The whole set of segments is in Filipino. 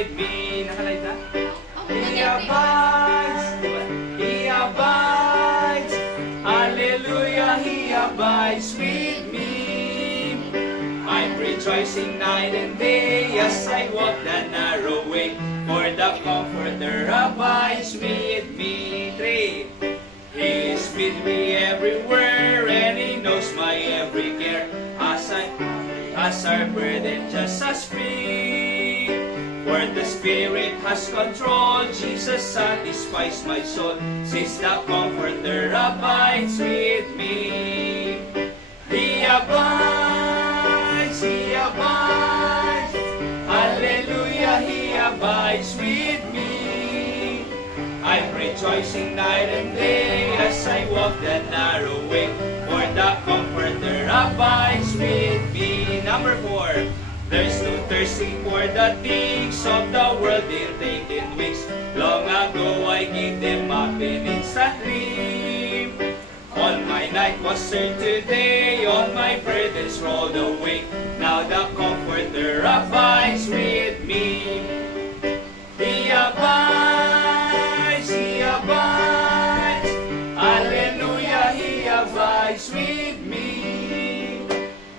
with me. Nakalive na? He abides. He abides. Hallelujah, He abides with me. I'm rejoicing night and day as I walk the narrow way, for the Comforter abides with me. 3. He is with me everywhere, and He knows my every care, as our burden just as free. For the Spirit has control, Jesus satisfies my soul, since the Comforter abides with me. He abides, He abides, hallelujah, He abides with me. I'm rejoicing night and day as I walk the narrow way, for the Comforter abides with me. Number 4. There's no thirsting for the things of the world, they'll take in weeks. Long ago I gave them up in instant sleep. All my night was served today, all my burdens rolled away. Now the Comforter abides with me. He abides, He abides, hallelujah, He abides with me.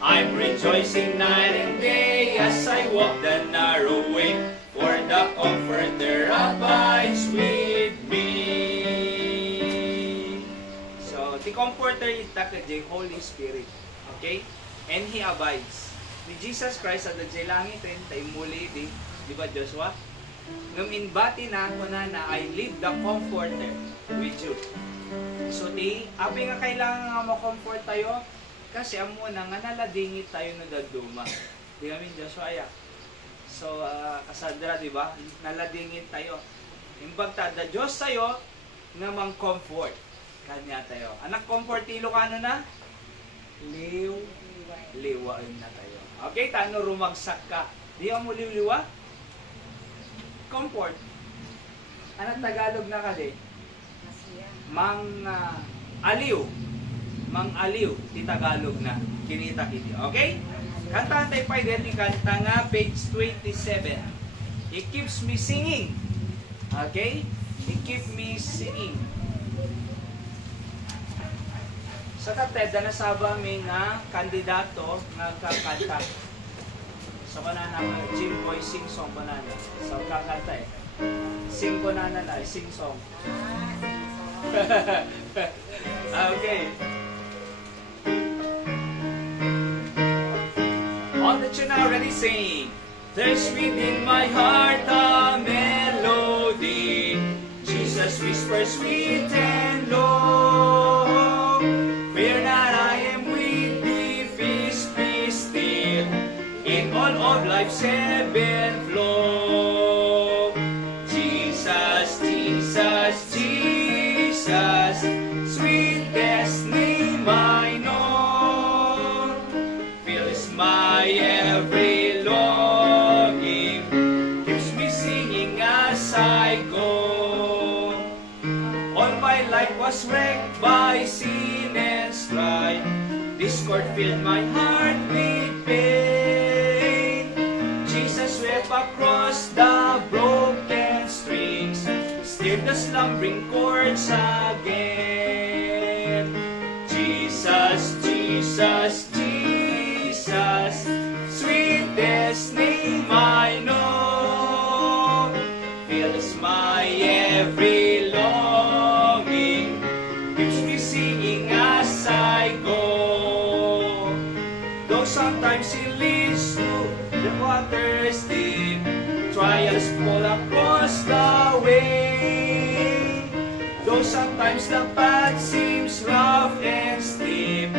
I'm rejoicing night and day as I walk the narrow way, for the Comforter abides with me. So, the Comforter is the Holy Spirit. Okay? And He abides. Ni Jesus Christ at the langit rin, tayo muli di ba Joshua? Ngaminbati na ako na I leave the Comforter with you. So, abi nga kailangan nga mo-comfort tayo, kasi amo na nga naladingit tayo no daduma. Di kami Joshua ya. So, Cassandra, di ba? Naladingit tayo. Imbag ta, the Diyos tayo, nga mang comfort. Kanya tayo. Anak comfort, tilo ka na? Liwain na tayo. Okay, tano rumagsak ka. Di mo liwa? Comfort. Anak Tagalog na ka di? Mang aliw. Mang aliw, ti Tagalog na. Kinita kiti. Okay? Kantahan tayo pa din, kanta nga, page 27. It keeps me singing. Okay? It keeps me singing. Sa kateda na saba may nga kandidato nga kakanta. Sa kanana nga, Jim Boy sing song kanana. So kakanta eh. Sing kanana na, sing song. Okay. All that you now already sing. There's within my heart a melody. Jesus whispers sweet and low. Fear not, I am with thee, peace be still. In all of life's ebb and flow. Jesus, Jesus, Jesus, sweetest name I know. Fills my every longing, keeps me singing as I go. All my life was wrecked by sin and strife. Discord filled my heart with pain. Jesus wept across the broken strings, stirred the slumbering chords again. Jesus, Jesus, Jesus, sweetest name I know, fills my every longing, keeps me singing as I go. Though sometimes He leads to the water's deep, trials fall across the way. Though sometimes the path seems rough and steep,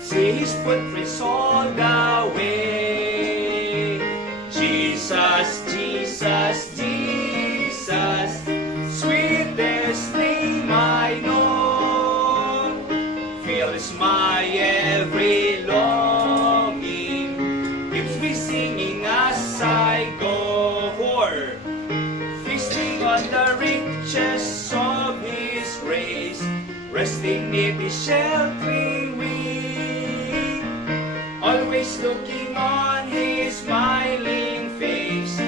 see His footprints all the way. Jesus, Jesus, Jesus, sweetest name I know, fills my every longing, keeps me singing as I go. For feasting on the riches of His grace, resting near His sheltering wing, always looking on His smiling face,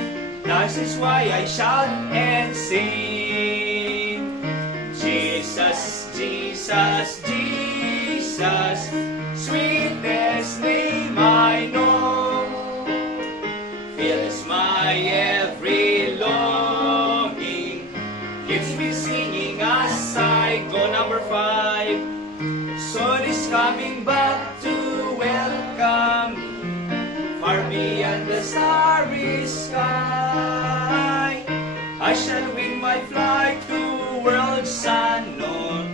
the That is why I shout and sing. Jesus, Jesus, Jesus, sweetest name I know, fills my every longing, keeps me singing as I go. Number 5, sun is coming back to welcome me, far beyond the starry sky. I shall win my flight to worlds unknown,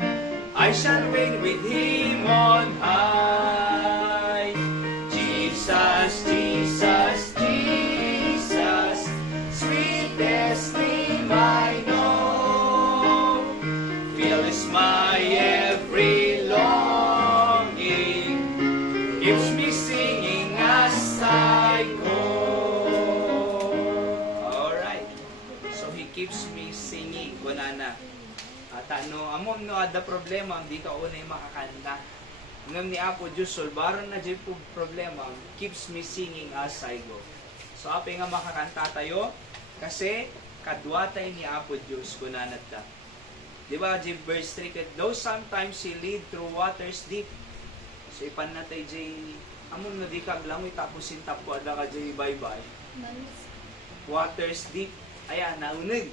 I shall reign with Him on high. Jesus, Jesus, Jesus, sweetest name I know, fills my every longing, keeps me singing as I go. Alright, so He keeps me singing. Kunana. At amom no ada problema, dito ako na yung makakanta. Ngam ni Apo Diyos, solbaron na dyan po problema, keeps me singing as I go. So, api nga makakanta tayo, kasi kadwatay ni Apo Diyos, kunanat ta. Diba, dyan verse 3, though sometimes He lead through waters deep. So, ipan na tayo dyan, amom no di kag lang, itapusin tapo, ada ka dyan, bye-bye. Waters deep, ayan, naunig.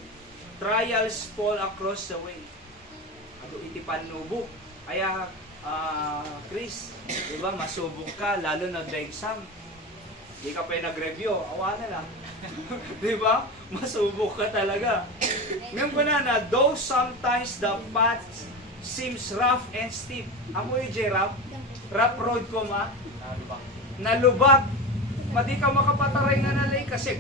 Trials fall across the way. Ado iti panubok. Kaya, Chris, di ba, masubok ka, lalo na the exam. Di ka pa nag-review, awa na lang. Di ba? Masubok ka talaga. Ngayon ko na, though sometimes the path seems rough and steep. Amoy rough? Rough road ko ma? Nalubak. Madi ka makapataray nga nalay kasi.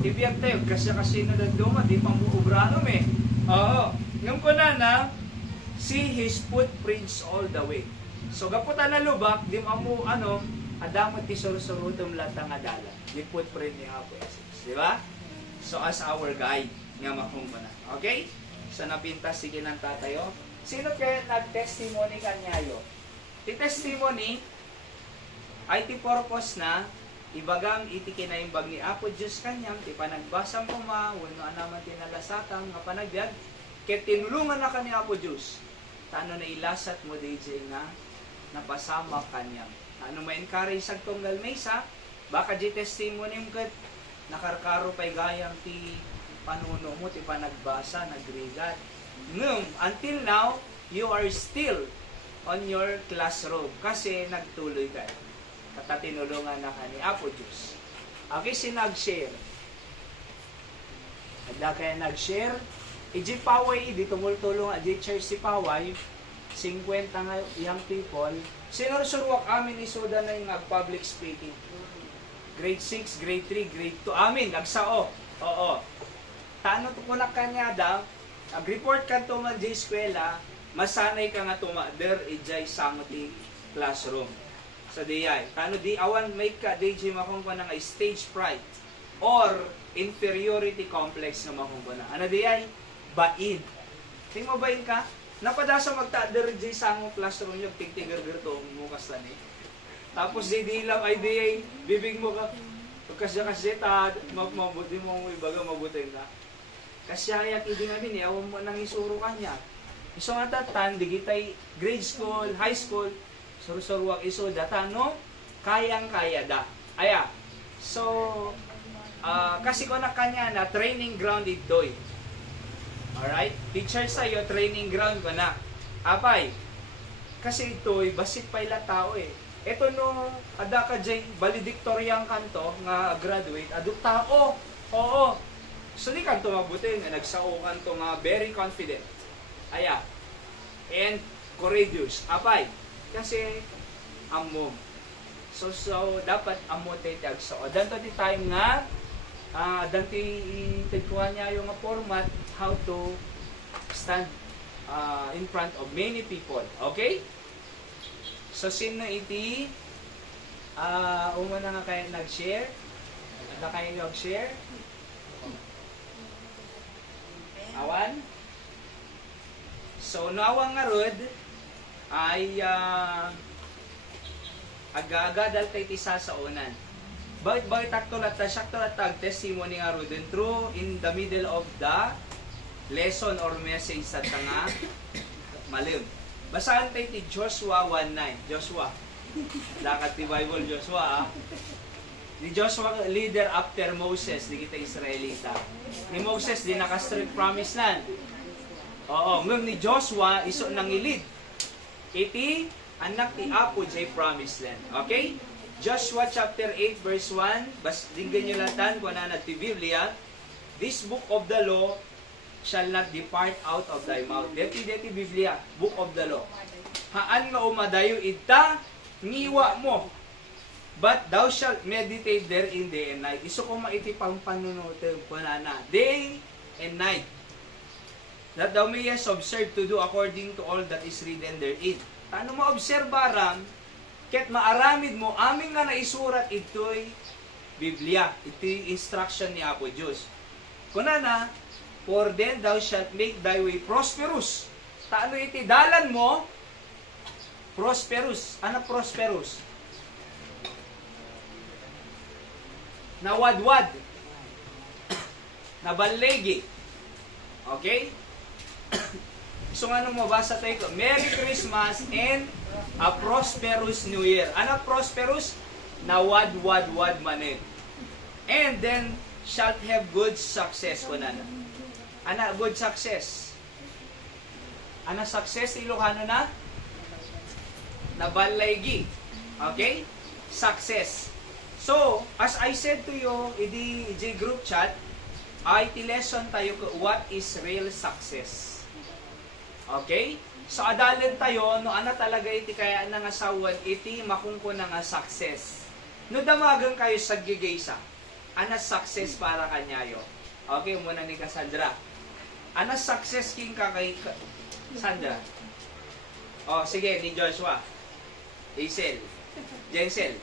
Ibiyag tayo, kasi na daduma, di pa mo ubranom eh. Oo. Ngayon ko na, see His footprints all the way. So, gaputa na lubak, di mo adamot ti surusurutom latang adala. Di footprint ni Apo Jesus. Di ba? So, as our guide, nga makong na. Okay? So, napintas, sige nang tatayo. Sino kaya nag-testimony kanyayo? Ti testimony, ay ti purpose na, ibagang iti kinaimbag ni Apo Diyos kanyang, ti panagbasang puma, wano anaman tinalasatang, nga panagbiag, kaya tinulungan na ka ni Apo Diyos, tano na ilasat mo DJ nga, napasama kanyang. Ano ma-encourage sa tunggal mesa, baka di testimony mo kat, nakarkaro pa'y gayang ti panuno mo, ti panagbasa, nagrigat. Until now, you are still on your classroom, kasi nagtuloy ka. Katatinulungan na ka ni Apo Diyos. Okay, sinag-share. Ada kaya nag-share. Iji Paway, di tumultulong at church si Paway, 50 nga young people. Sinursurwak amin isuda na yung public speaking. Grade 6, grade 3, grade 2. Amin, nagsao. Oo. Tano to kunak kanya daw, ag-report ka tumal di eskwela, masanay ka nga tumader, ijay samuti classroom. So diyay, tano di awan may ka DJ makongko na nga stage fright or inferiority complex na makongko na. Ano diyay? Baid. Ting mo bain ka? Napadasa magtader DJ sa mong classroom yung tigtigar-gar to mukas tani. Tapos di lang ay diyay, bibig mo ka kasi ta mabuti mo ibaga mabuti na. Kasi ayat idi namin ni awan mo nang isuro kanya. Iso nga tatan digitay grade school, high school, surusuruwag iso data no kayang-kaya da. Aya. So kasi ko na kanya na training ground itoy. Alright? Teacher sa'yo, training ground ko na. Apay, kasi ito'y basit pa ila tao eh. Ito no, ada ka dyan, valedictorian kanto, nga graduate, aduk tao. Oo. So di kanto mabuti, nga nagsao kanto nga very confident. Aya. And courageous. Apay, kasi amo. So dapat amo tayo tagso. Danto di time nga, danti itigkuhan niya yung format how to stand in front of many people. Okay? So, sino iti umuna nga kayo nag-share? Na kayo nag-share? Awan? So, nawang nga rod ay aga-aga dal tayo tisa sa unan. Bakit sakto testimony nga ro din through in the middle of the lesson or message sa tanga malim. Basahan tayo ti Joshua 1:9. Joshua. Dakat ti Bible Joshua. Ni Joshua leader after Moses, di kita Israelita. Ni Moses di naka-strict promise land. Oo, ngem ni Joshua iso nang ilid. Iti anak ti Apo jay promised land. Okay? Joshua chapter 8 verse 1, dinggan nyo latan kung na ti Biblia, this book of the law shall not depart out of thy mouth. Deti Biblia, book of the law. Haan nga umadayo ita, ngiwa mo. But thou shalt meditate therein day and night. Iso ko maiti pang panunutin ko na day and night. That thou mayest observe to do according to all that is written therein. Ano maobserbaram, ket maaramid mo, aming nga naisurat ito'y Biblia. Ito'y instruction ni Apo Diyos. Kunana, for then thou shalt make thy way prosperous. Taano iti dalan mo? Prosperous. Ano prosperous? Nawadwad. Nabalegi. Okay? So nga nung mabasa tayo, Merry Christmas and a prosperous New Year. Ano prosperous? Nawad-wad-wad manin. And then, shalt have good success. Kunana. Ana, good success. Ana, success, Ilocano na? Nabalaygi. Okay? Success. So, as I said to you, idi group chat, ay lesson tayo what is real success. Okay? So, adalan tayo, no, ana talaga iti kaya nga sawan, iti makungko na nga success. No, damagang kayo sa gigaysa. Ana success para kanyayo. Okay, muna ni Cassandra. Ana success king ka kay Sandra. Oh, sige, ni Joshua. Hazel. Jensel.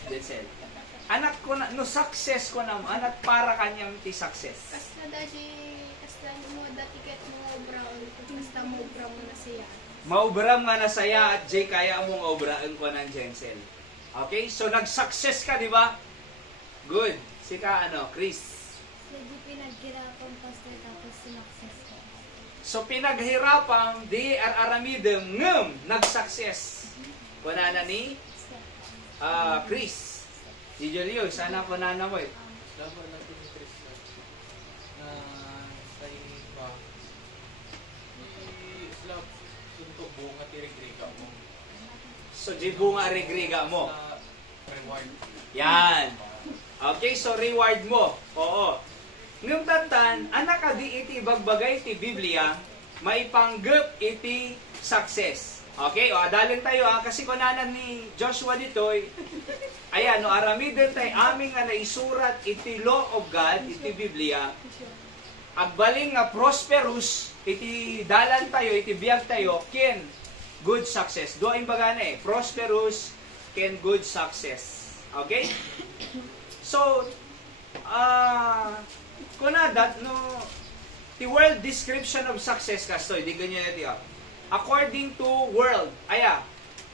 Anak ko na, no success ko na, anak para kanyang ti success. Kasta mo da tiket mo brown, kasta mo brown na siya. Maubram nga na saya at jay kaya mong obraan ko ng Jensel. Okay? So nag-success ka, di ba? Good. Sika Chris. Hindi pinaghirapan pastor tapos sinakses ko. So pinaghirapang di aramidem ngem nag-success. Kunana ni Chris. Di Julio, sana kunana mo eh. Dapat natin ni Chris na kay ba ni Slav sunto bunga tirigriga mo. So di bunga regriga mo. Na reward. Yan. Okay, so reward mo. Oo. Ngum tantan, anak ka di iti bagbagay ti Biblia, maipanggap iti success. Okay, o adalin tayo kasi kunanan ni Joshua ditoy. Ayan, no aramiden tay aming nga naisurat iti law of God, iti Biblia. Agbaling nga prosperous iti dalan tayo, iti biyag tayo ken good success. Do imbagana prosperous ken good success. Okay? So, kunadat no the world description of success kastoy, di ganyan ito. According to world,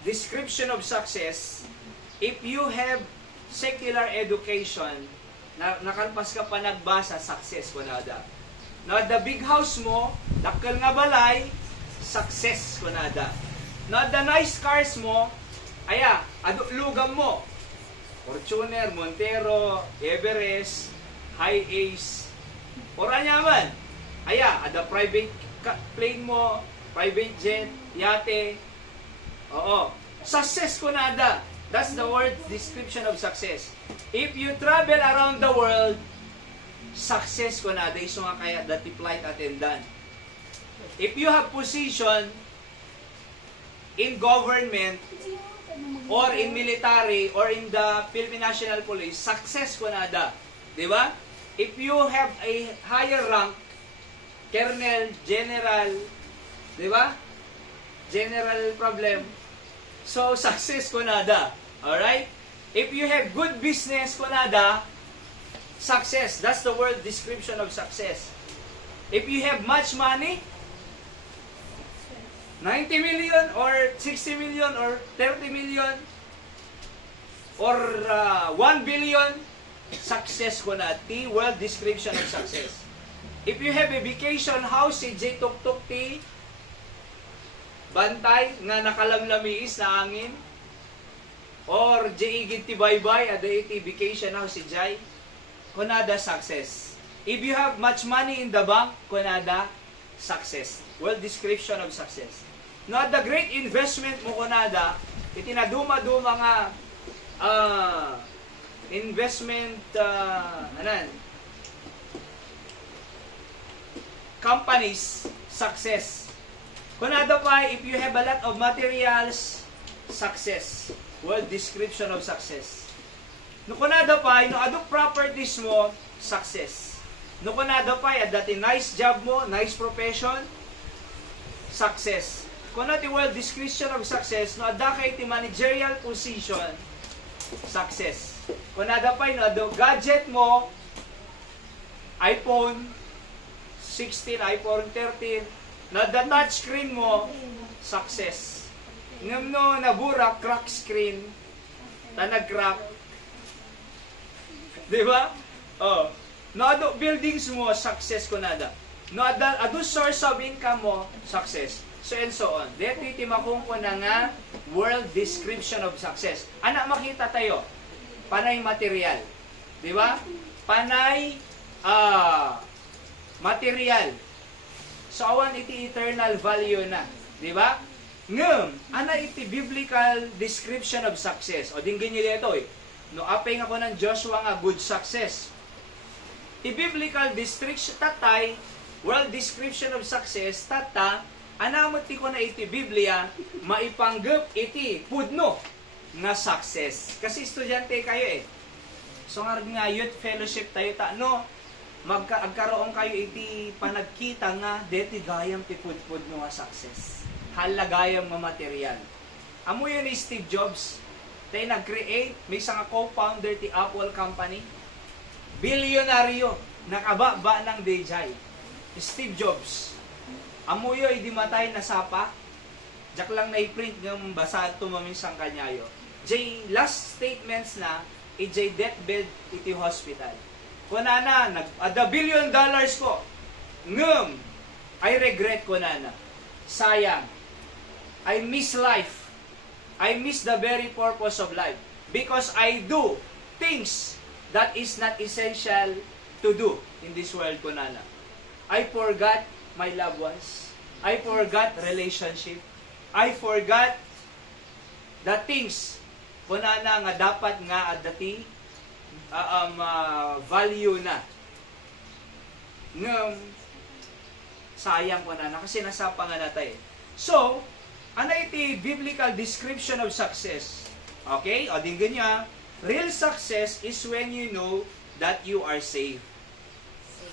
description of success, if you have secular education, nakalpas ka pa nagbasa, success kunada. No, the big house mo, dakkel nga balay, success kunada. No, the nice cars mo, lugam mo. Fortuner, Montero, Everest, High Ace, or anyaman. Ada private plane mo, private jet, yate. Oo. Success ko nada. That's the word description of success. If you travel around the world, success ko nada. Iso nga kaya dati flight attendant. If you have position in government, or in military, or in the Philippine National Police, success ko nada. Diba? If you have a higher rank, colonel, general, diba? General problem. So, success ko nada. Alright? If you have good business ko nada, success. That's the word description of success. If you have much money, 90 million or 60 million or 30 million or 1 billion, success ko na. T, world description of success. If you have a vacation house, si J tuktok T, bantay nga nakalamlamiis na angin, or J igit ti baybay, ada iti vacation house si Jay, kunada success. If you have much money in the bank, kunada success. World description of success. No, the great investment mo kunada, itinaduma-duma nga investment companies success. Kunada pa, if you have a lot of materials, success. World description of success. No kunada pa, no adong properties mo, success. No kunada pa, dati nice job mo, nice profession, success. Kuno ti world description of success, no adda kay ti managerial position, success. Kunada pa, no adong gadget mo, iPhone 16, iPhone 13, no adda touchscreen mo, success. Ngam no nabura, crack screen, tanag-crack. Di ba? Oh. No ado buildings mo, success kunada. No ado source of income mo, success. So and so on. Dito iti makungko na nga world description of success. Ana makita tayo. Panay material. Di ba? Panay material. So awan iti eternal value na. Di ba? Ngem, ana iti biblical description of success. O dinggin niyo dito eh. No apay nga ko ng Joshua nga good success. Ti biblical description tatay, world description of success tata, anamot ti ko na iti Biblia maipanggep iti pudno nga success. Kasi estudyante kayo eh. So nga youth fellowship tayo ta no agkaroon kayo iti panagkita nga deti gayam ti pudpudno nga success. Halagayang mga material. Amo yun ni Steve Jobs. Tayo nag-create, may isang co-founder ti Apple Company. Bilyonaryo, nakababa ng Dejay. Steve Jobs. Amo yun, di matay na sapa. Diyak lang na-print ng basal tumaminsang kanyayo. Jay, last statements na, ijay deathbed iti hospital. Kuna na, $1 billion ko. Ngum, I regret ko na. Sayang. I miss life. I miss the very purpose of life. Because I do things that is not essential to do in this world, kunana. I forgot my loved ones. I forgot relationship. I forgot the things, kunana nga dapat nga at dati value na. Ngam, sayang kunana kasi nasapa nga natay. So, ano iti biblical description of success? Okay? O dinggin niya, real success is when you know that you are saved.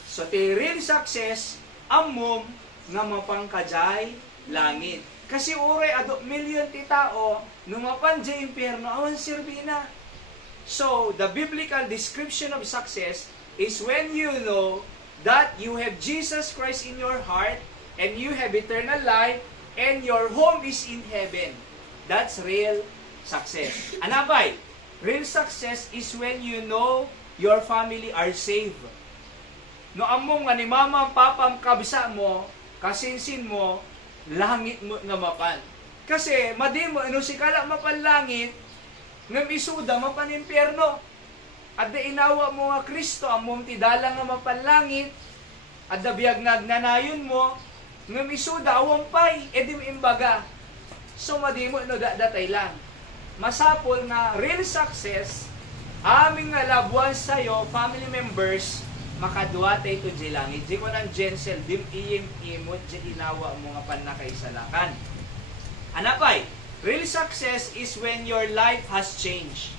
So, ti real success, amom nga mapangkajay langit. Kasi uray, ado milyon ti tao, numapan di impyerno, awan sirbina. So, the biblical description of success is when you know that you have Jesus Christ in your heart, and you have eternal life, and your home is in heaven. That's real success. Anabay, real success is when you know your family are saved. No among nga ni mama, papa, kabisa mo, kasinsin mo, langit mo nga mapan. Kasi, madi mo, ano si kala mapanlangit, ngam isuda mapan impyerno. At da inawa mo nga Kristo, among tidala nga mapanlangit, at da biyag nagnanayon mo, ngam isuda awampay, edi imbaga. So madimo no datay lang. Masapol na real success, aming nga loved ones sa'yo, family members, makadwa tayo ito di langit. Di ko ng gensel, dim iyim imot, di inawa mo nga panakay sa lakan. Anapay, real success is when your life has changed.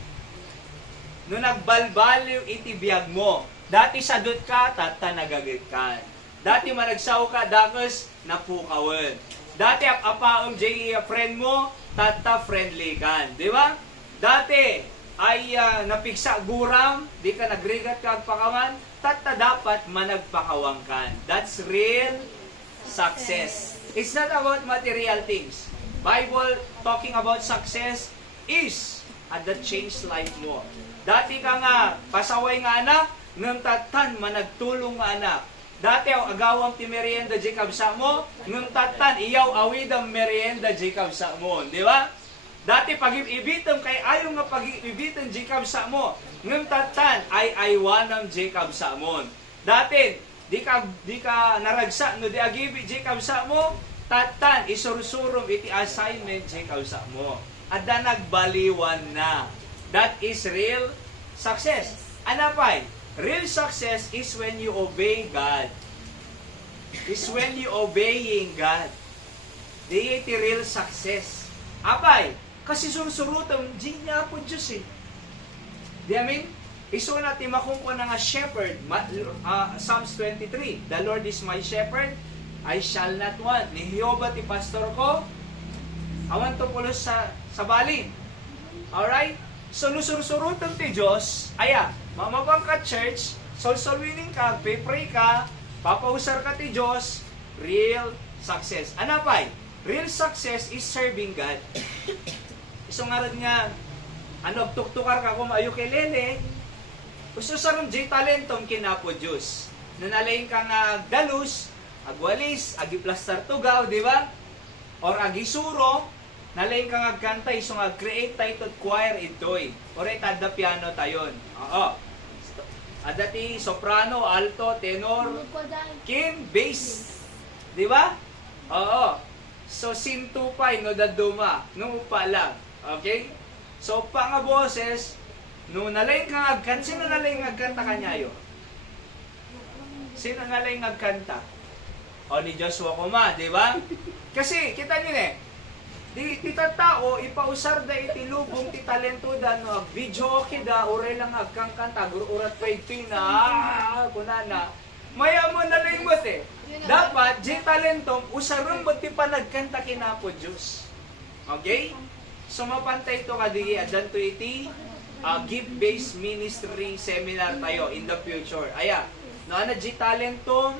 No nagbalbaliw iti biyag mo, dati sadot ka, tata nagagit ka. Dati managsaw ka, dakos, napukawan. Dati apaong jay friend mo, tata friendly kan. Di ba? Dati ay napigsa guram, di ka nagrigat ka agpakawan, tata dapat managpakawang kan. That's real success. It's not about material things. Bible talking about success is at the change life mo. Dati ka nga pasaway nga anak, ngem tatan managtulong nga anak. Dati ang agawang ti merienda Jacob sa mo, ngem tatan iyaw awidam merienda Jacob sa mo, di ba? Dati pag-ibitam kay ayaw nga pag-ibitam Jacob sa mo, ngem tatan ay aywanam Jacob sa mo. Dati di ka naragsa no di agibi Jacob sa mo, tatan isursurom iti assignment Jacob sa mo. Adda nagbaliwan na. That is real success. Anapay? Real success is when you obey God. Is when you obeying God. Di iti real success. Apay? Kasi sursurutam, di niya po Diyos eh. Di amin? Iso natin makungko na nga shepherd. Psalms 23. The Lord is my shepherd, I shall not want. Ni Jehovah ti pastor ko, awan to pulos sa balin. Alright? So, nusursurutan ti Diyos, mamabang ka church, solsolwining ka, pray ka, papausar ka ti Diyos, real success. Anapay? Real success is serving God. Isang ngaran nga, tuktukar ka kung maayo kay Lele, gusto sarang di talentom kinapo Diyos. Nanalayin ka nga dalus, agwalis, agiplastar tugaw, di ba? Or agisuro, nalayin ka nga kanta, isang create tayo choir itoy. Or itada piano tayon. Oo. Adati soprano, alto, tenor, kin, bass. Di ba? Oo. So, sintupay, no daduma. No pa lang. Okay? So, panga boses, no nalayin ka agkanta, sino nalayin agkanta kanyayo? Sino nalayin agkanta? O ni Joshua Kuma, di ba? Kasi, kita nyo di tao, ipausar da iti lubong, ti talento da, no, video okay da, uray lang agkang kanta, urat pa ito na, kunana. Maya mo nalayin mo dapat, di talentom, usarum mo ti panagkanta kinapo Diyos. Okay? So, mapantay ito kadigi, adan to iti, give-based ministry seminar tayo in the future. Aya, no, ana di talentom,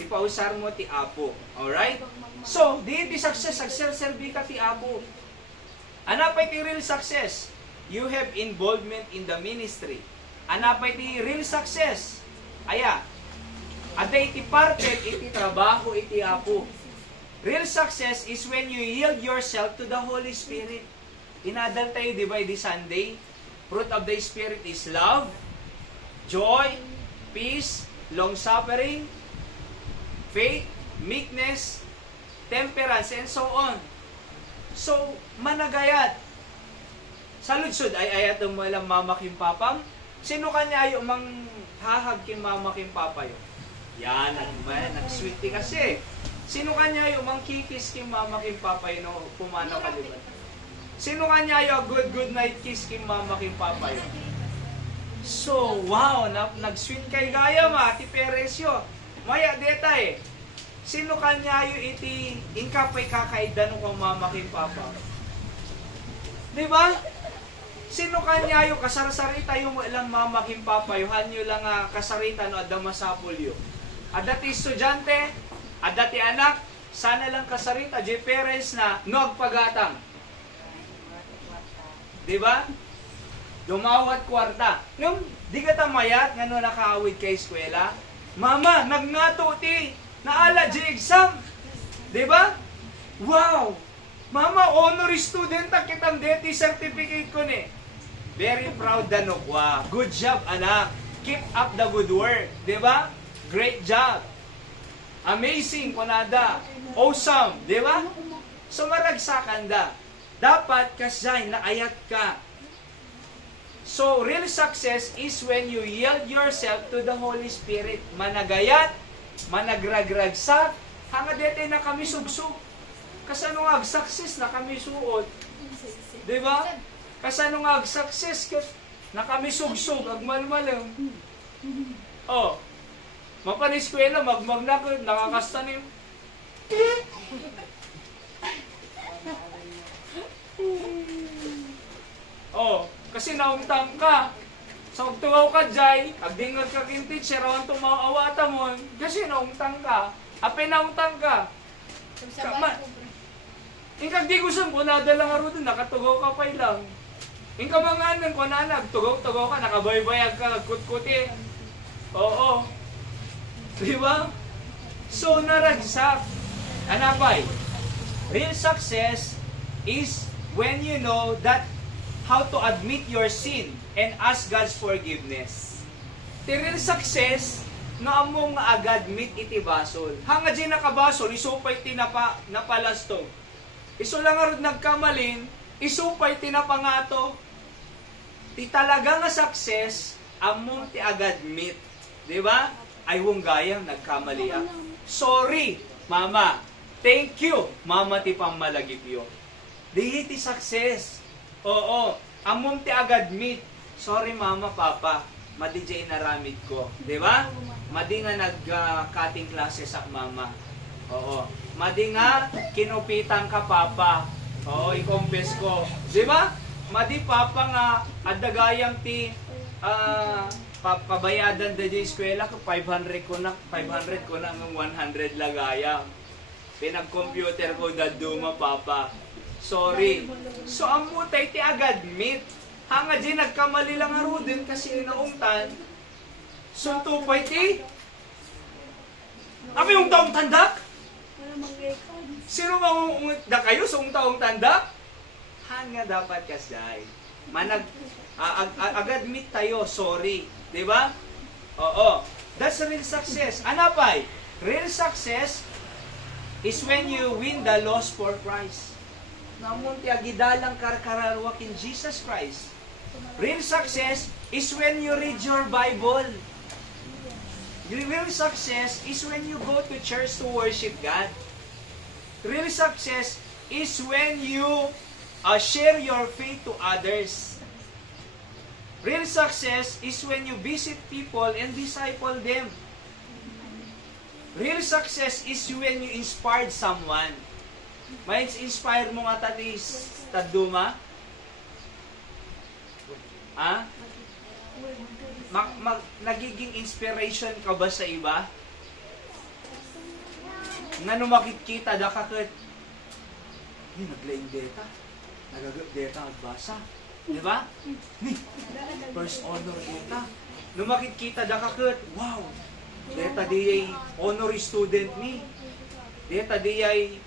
ipausar mo ti Apo. Alright? So, di success, agserserbi ka ti Apo. Anapay ti real success? You have involvement in the ministry. Anapay ti real success? Aya, aday iti parte, iti trabaho, iti Apo. Real success is when you yield yourself to the Holy Spirit. Inadal tayo, di ba, di Sunday? Fruit of the Spirit is love, joy, peace, long-suffering, faith, meekness, temperance, and so on. So, managayat. Sa ludsod ay ayatong mo lang mamaking papam. Sino kanya yung mang hahag kin mamaking papayo? Yan, nag-sweetie kasi. Sino kanya yung mang kikis kin mamaking papayo no pumanaw ka diba? Sino kanya yung good night kiss kin mamaking papayo? So, wow, nag-sweet kay gaya ma, ti Peresyo. Maya deta Sino kanya yung iti inkapay kakaidan ng mamaking papa? Diba? Sino kanya yung kasarsarita yung ilang mamaking papa, yung hanyo lang kasarita no adamasapol yun. Adati estudyante, adati anak, sana lang kasarita, di parents na nagpagatang. Diba? Dumawat kwarta. Nung di ka tamayat, nga no nakaawid kay eskwela, mama, nagngato ti, naala di exam. Diba? Wow! Mama, honor student ang kitang deti certificate ko ni. Very proud danok. Wow. Good job, anak. Keep up the good work. Diba? Great job. Amazing, kunada. Awesome. Diba? So, maragsakan da. Dapat kasay na ayat ka. So, real success is when you yield yourself to the Holy Spirit. Managayat, managragragsak, hanga dete na kami sugsug. Kasano nga ag-success na kami suot. Diba? Kasano nga ag-success na kami sugsug, agmalmalam. Oh, mapaniskwela, magmagnakod, nakakastanim. Oh, kasi naungtang ka. So, tuwaw ka jay, agdingag ka kin teacher, awan tumaawata mo, kasi naungtang ka. Ape naungtang ka. Ikag di gusto mo, nadala nga rin, nakatugaw ka pa lang. Ingka mga anan ko na nagtugaw-tugaw ka, nakabaybayag ka, nagkutkuti. Oo. Di ba? So, naragsak. Anapay? Real success is when you know that how to admit your sin and ask God's forgiveness. The real success, nga among nga agad meet iti basol. Hanga di nakabasol, isupay napalastog. Iso lang arod nagkamalin, isupay tinapangato. Ti talaga nga success, among ti agad meet. Di ba? Ay wong gayang nagkamali ah. Sorry, mama. Thank you, mama ti pamalagipyo. Di ti success. Oo, among ti agad meet. Sorry mama, papa. Madi jay naramid ko. Di ba? Madi nga nag-cutting classes sa mama. Oo. Madi nga kinupitan ka papa. Oo, i-confess ko. Di ba? Madi papa nga adagayang ti pabayadan da di eskwela ko 500 ko na ng 100 lagaya. Pinag-computer ko daduma papa. Sorry. So amutay ti agad meet. Hanga di nagkamali lang aro din kasi naungtan. Suntupay ti. Abi yung taong tandak? Sino bang da kayo sa taong tandak? Hanga dapat kasday. Agad meet tayo, sorry. Di ba? Oo. That's real success. Anapay? Real success is when you win the loss for Christ. Namun ti agidalang karkararwak in Jesus Christ. Real success is when you read your Bible. Real success is when you go to church to worship God. Real success is when you share your faith to others. Real success is when you visit people and disciple them. Real success is when you inspired someone. May inspire mo nga tatis taduma? Ha? Nagiging inspiration ka ba sa iba? Nga nung makikita da kakit, naglaing data. Nagagap data at basa. Diba? First honor data. Nung makikita da kakit, wow! Data di ay honor student ni. Data di ay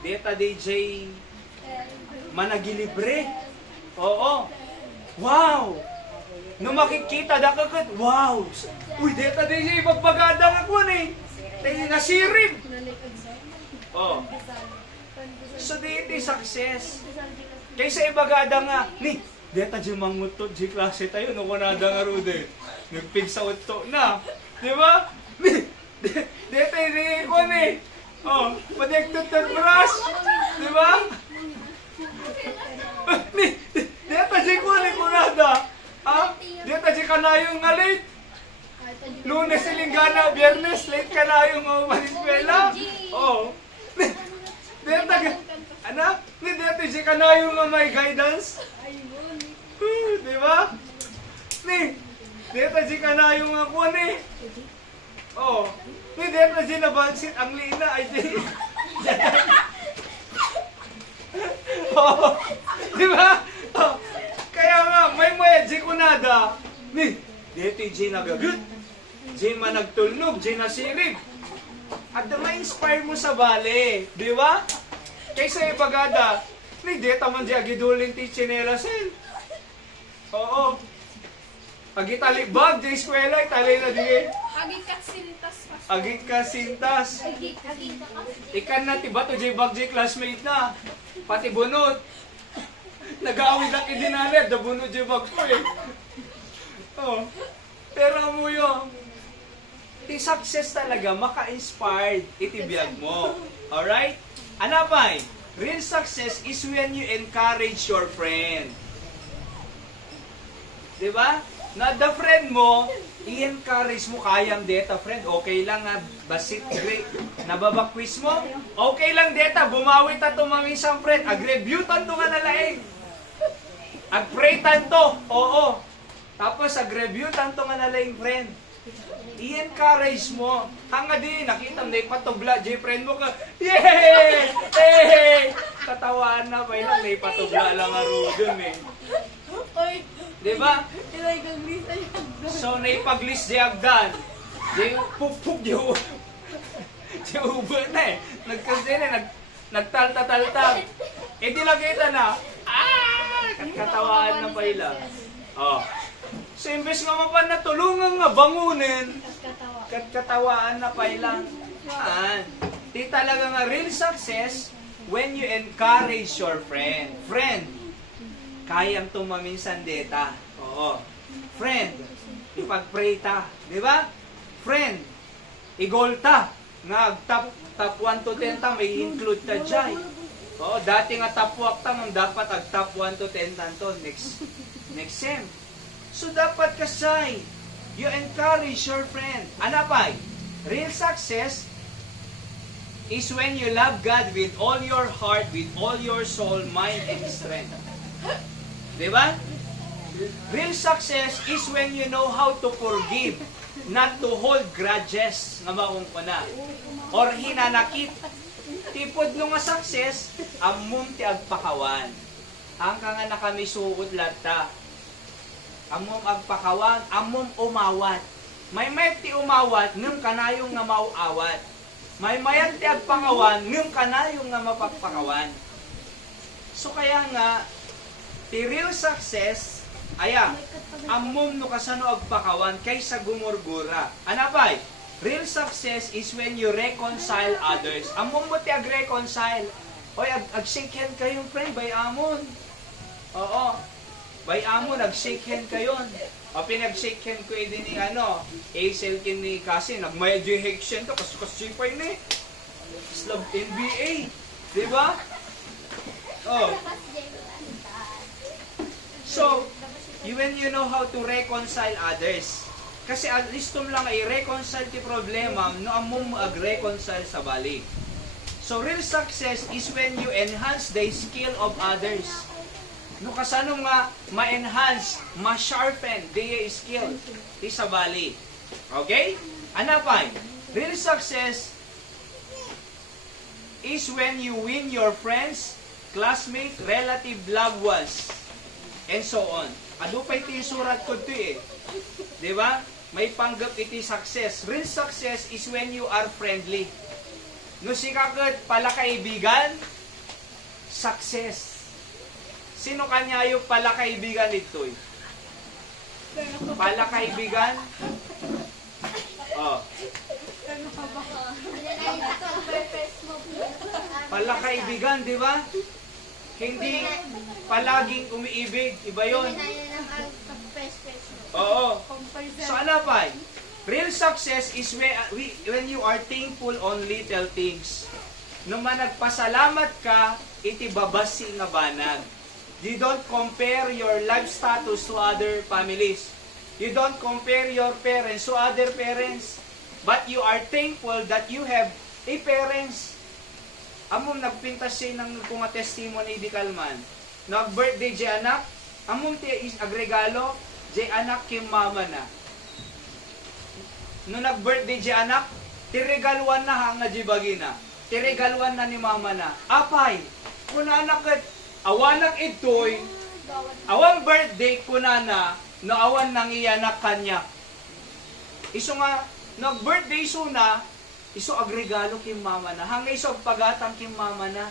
data di jay managilibre. Oo. Wow! Nung makikita da kakit, wow! Uy, data di jay magbagadang ako ni. Tayo nasirib. Oh. So, di success. Kaysa ibagada nga, ni, deta di mangutot, di klase tayo, no kunada nga rude. Nagpig sa utto na. Di ba? Deta hindi ko ni. Oh, padektot ng brush. Di ba? Ni, deta di ko ni kunada. Ha? Deta di ka na yung late. Lunes, Lingana, Biyernes, late ka na yung maniskwela. Oh. Deta ka. Anak, hindi natin ka na yung may guidance. Di ba? Ni, dito ka na yung ako ni. Oh, ni dito nabansit ang liina ay di. Oh, di ba? Oh, kaya nga, may kunada. Ni, dito nagagut. Di managtulnog, di nasirib. At ma-inspire mo sa bale, di ba? Kaysa ipagada, ni deta man di agidulin ti chinelasin. Oo. Pag italibag di eskwela, italay na di. Agit ka sintas. Ikan na ti bato di bag di classmate na. Pati bunot. Nag-aawid ang idinalit, da bunot di bag ko eh. Oh. Pero mo yung ti success talaga, maka-inspired itibiyag mo. Alright? Anapay, real success is when you encourage your friend. Diba? Na the friend mo, i-encourage mo kayang data friend. Okay lang nga, basit great. Nababakwis mo? Okay lang data, bumawi ta tumamisang friend. Ag-rebutan to nga nalaing. Ag-pray tanto. Oo. Tapos ag-rebutan to nga nalaing friend. I-encourage mo. Hanga di, nakita mo na ipatubla, J friend mo ka, yay! Hey! Katawaan na pa ilang may patubla lang arudon eh. Oy, Di ba? ilay kang lista yan. So, naipaglis di agdan. Di pupuk di ubo na eh. Nagkasya na, nagtalta-talta. Eh di nakita na, katawaan na pa ilang. Oh. So, imbes nga mapan na tulungan nga bangunin, Katawa. katawaan na pa ilang. Yan. Di talaga nga real success when you encourage your friend. Friend, kayang tumaminsan deta. Oo. Friend, ipag-pray ta. Di ba? Friend, i-goal ta. Nga, top 1 to 10 ta, may include ta dyan. Oo, dati nga top 1 ta, mang dapat ag top 1 to 10 ta to next sem. So, dapat kasay, you encourage your friend. Ano pa? Real success is when you love God with all your heart, with all your soul, mind, and strength. Diba? Real success is when you know how to forgive, not to hold grudges nga maong ko na. Or hinanakit. Tipod nung nga success, amom ti agpakawan. Ang ka nga nakamisuot lata. Amom agpakawan, amom umawat. May ti umawat, ngem kanayong nga mauawat. May mayat ti agpakawan, ngem kanayong nga mapagpakawan. So kaya nga, the real success, amom no kasano agpakawan kaysa gumurgura. Ano ba? Real success is when you reconcile others. Amom mo ti ag-reconcile. Oy, ag-shake hand kayong friend, bay amon. Oo. Bay amon, ag-shake hand kayon. O pinag-shake hand ko din ni Aisel kin ni kasi nagmayadyo heksyen to, kasi pa ni. Slab NBA. Diba? Oh. So, when you know how to reconcile others, kasi at least lang ay reconcile ti problema no among ag-reconcile sa bali. So real success is when you enhance the skill of others. No kasano nga ma-enhance, ma-sharpen the skill ti sa bali. Okay? Ano pa? Real success is when you win your friends, classmates, relative, loved ones, and so on. Ado pa iti surat ko ito eh. Di ba? May panggap iti success. Real success is when you are friendly. No si kakot pala kaibigan, success. Sino kanya yung pala kaibigan ito eh? Pala kaibigan? Oh. Pala kaibigan, di ba? Hindi palaging umiibig. Iba yun. Oo. So ano pa? Real success is when you are thankful on little things. Nung nagpasalamat ka, iti babasi nga banag. You don't compare your life status to other families. You don't compare your parents to other parents. But you are thankful that you have a parents. Amom nagpintas siya ng kung testimony di kalman. Nag-birthday di anak, amom ti agregalo, di anak kim mama na. No nag-birthday di anak, tiregaluan na hanga di bagina. Tiregaluan na ni mama na. Apay, kung anak kat, awanak itoy, awan birthday kunana, no awan nang iyanak kanya. Iso nga, nag-birthday so na, iso agregalo kim mama na. Hanga iso pagatang kim mama na.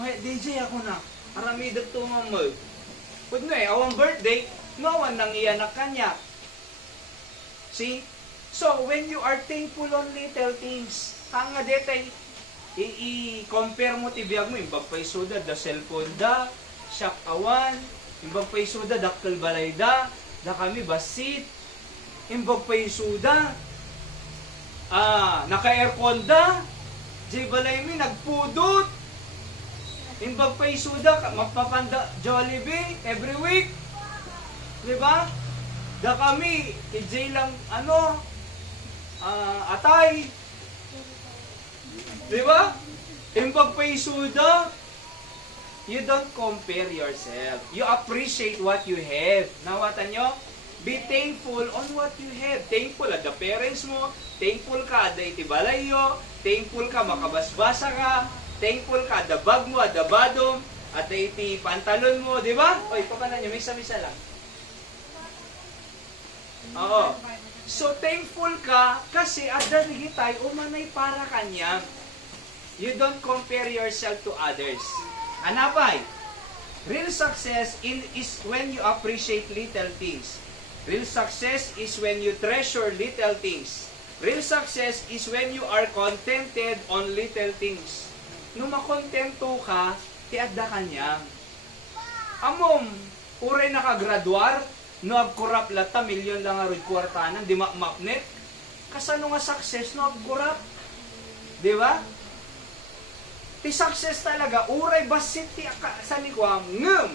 May DJ ako na. Arami dito mo. Pwede na eh, awang birthday, no awan nang iyanak kanya. See? So, when you are thankful on little things, hanga detay, i-compare mo tibiyag mo, imbag pa'y suda, da cellphone da, siyak awan, imbag pa'y suda, dakkel balay da kami basit, imbag pa'y suda, naka-aircon da, jay balay mi, nagpudot, imbag pa'y suda, magpapanda Jollibee, every week, diba? Da kami, jay lang, atay, di ba? Yung pagpaisuda, you don't compare yourself. You appreciate what you have. Nawatan nyo? Be thankful on what you have. Thankful at the parents mo. Thankful ka at the itibalayo. Thankful ka makabasbasa ka. Thankful ka, the bag mo, the bottom, at iti pantalon mo, di ba? Oy, pakanan nyo, misa-misa lang. Oo. So, thankful ka kasi at darigitay, umanay para kanya. You don't compare yourself to others. Anapay? Real success is when you appreciate little things. Real success is when you treasure little things. Real success is when you are contented on little things. Nung makontento ka, tiadda kanya. Amom, uray nakagraduar, no agkurap lata, milyon lang aroy kwartanan, di makmapnet. Kasano nga success no agkurap? Di ba? Ti success talaga, uray basit ti sa likwam, ngem.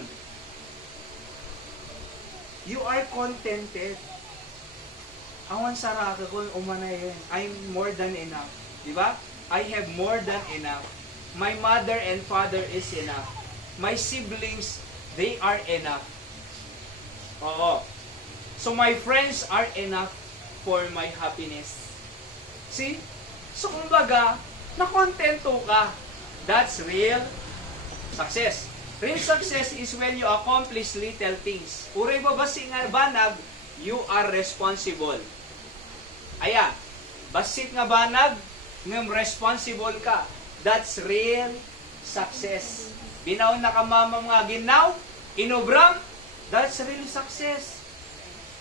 You are contented. Awan saraka kung umanay yun. I'm more than enough. Di ba? I have more than enough. My mother and father is enough. My siblings, they are enough. Oo. So my friends are enough for my happiness. See? So kumbaga, nakontento ka. That's real success. Real success is when you accomplish little things. Uray babasi nga banag, you are responsible. Aya, basit nga banag, ngem responsible ka. That's real success. Binaon na ka mama mga ginaw, inobram, that's real success.